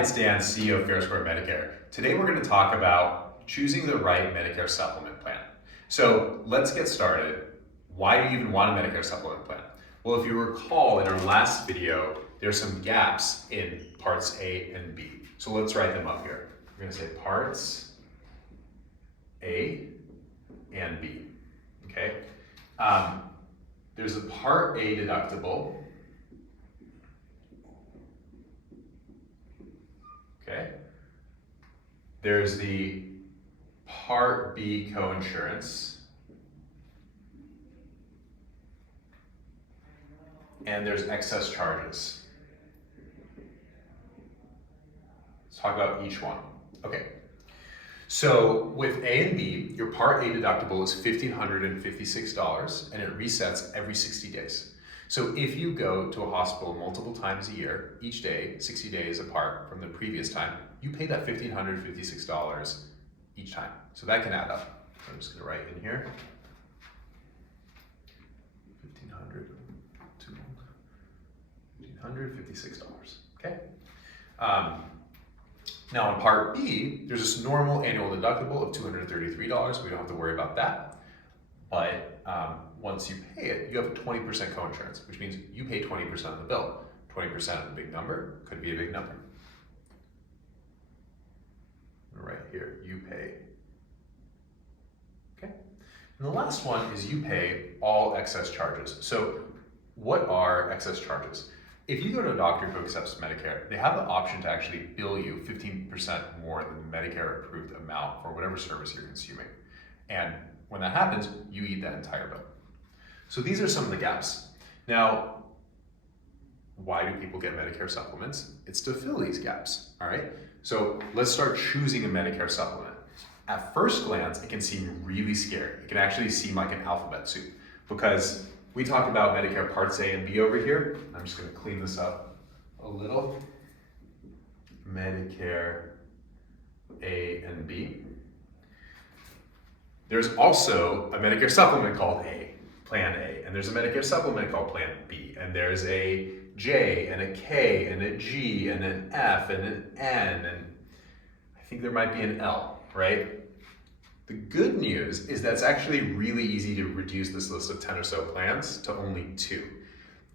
it's Dan, CEO of Fair Square Medicare. Today we're going to talk about choosing the right Medicare Supplement plan. So let's get started. Why do you even want a Medicare Supplement plan? Well, if you recall in our last video, there's some gaps in parts A and B. So let's write them up here. We're going to say parts A and B, okay? There's a part A deductible, okay? There's the Part B coinsurance, and there's excess charges. Let's talk about each one. Okay, so with A and B, your Part A deductible is $1,556 and it resets every 60 days. So if you go to a hospital multiple times a year, each day, 60 days apart from the previous time, you pay that $1,556 each time. So that can add up. I'm just gonna write in here, $1,556, okay? Now in Part B, there's this normal annual deductible of $233. We don't have to worry about that. But once you pay it, you have a 20% coinsurance, which means you pay 20% of the bill. 20% is a big number, could be a big number. Right here, you pay. Okay. And the last one is you pay all excess charges. So what are excess charges? If you go to a doctor who accepts Medicare, they have the option to actually bill you 15% more than the Medicare approved amount for whatever service you're consuming. And when that happens, you eat that entire bill. So these are some of the gaps. Now, why do people get Medicare supplements? It's to fill these gaps, all right? So let's start choosing a Medicare supplement. At first glance, it can seem really scary. It can actually seem like an alphabet soup because we talked about Medicare Parts A and B over here. I'm just gonna clean this up a little. Medicare A and B. There's also a Medicare supplement called Plan A, and there's a Medicare supplement called Plan B, and there's a J and a K and a G and an F and an N, and I think there might be an L, right? The good news is that it's actually really easy to reduce this list of 10 or so plans to only 2.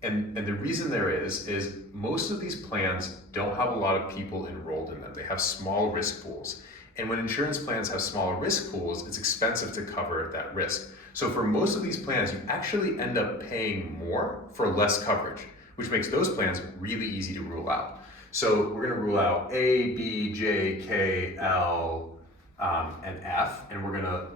And the reason there is most of these plans don't have a lot of people enrolled in them. They have small risk pools. And when insurance plans have smaller risk pools, it's expensive to cover that risk. So for most of these plans, you actually end up paying more for less coverage, which makes those plans really easy to rule out. So we're gonna rule out A, B, J, K, L, and F, and we're gonna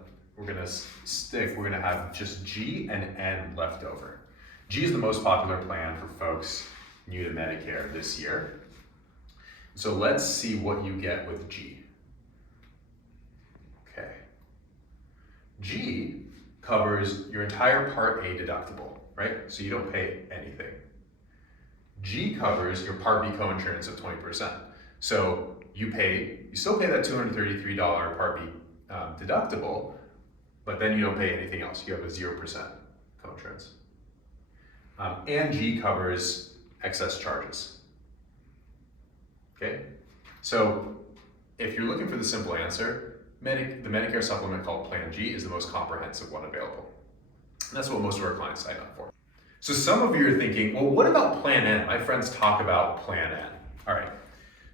have just G and N left over. G is the most popular plan for folks new to Medicare this year. So let's see what you get with G. Okay. G covers your entire Part A deductible, right? So you don't pay anything. G covers your Part B coinsurance of 20%. So you still pay that $233 Part B deductible, but then you don't pay anything else. You have a 0% coinsurance. And G covers excess charges. Okay? So if you're looking for the simple answer, the Medicare supplement called Plan G is the most comprehensive one available. And that's what most of our clients sign up for. So some of you are thinking, well, what about Plan N? My friends talk about Plan N. All right.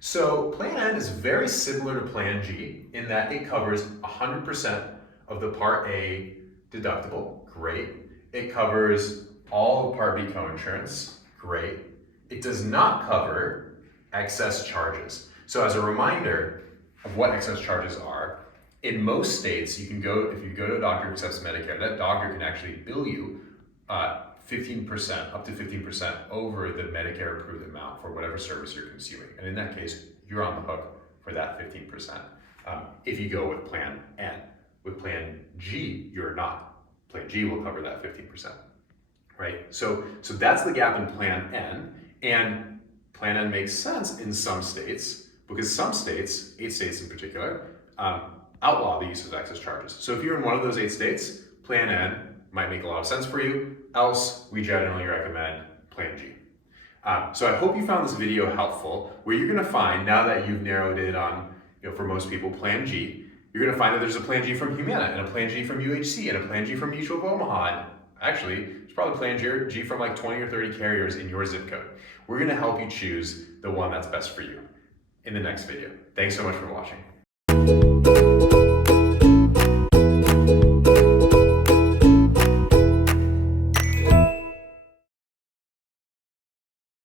So Plan N is very similar to Plan G in that it covers 100% of the Part A deductible. Great. It covers all of Part B coinsurance. Great. It does not cover excess charges. So as a reminder of what excess charges are, in most states, if you go to a doctor who accepts Medicare, that doctor can actually bill you 15%, up to 15% over the Medicare approved amount for whatever service you're consuming. And in that case, you're on the hook for that 15%. If you go with Plan N. With Plan G, you're not. Plan G will cover that 15%, right? So that's the gap in Plan N, and Plan N makes sense in some states because some states, 8 states in particular, outlaw the use of excess charges. So if you're in one of those 8 states, Plan N might make a lot of sense for you. Else, we generally recommend Plan G. So I hope you found this video helpful, where you're going to find, now that you've narrowed it on, for most people, Plan G, you're going to find that there's a Plan G from Humana, and a Plan G from UHC, and a Plan G from Mutual of Omaha, and actually, there's probably Plan G from like 20 or 30 carriers in your zip code. We're going to help you choose the one that's best for you in the next video. Thanks so much for watching.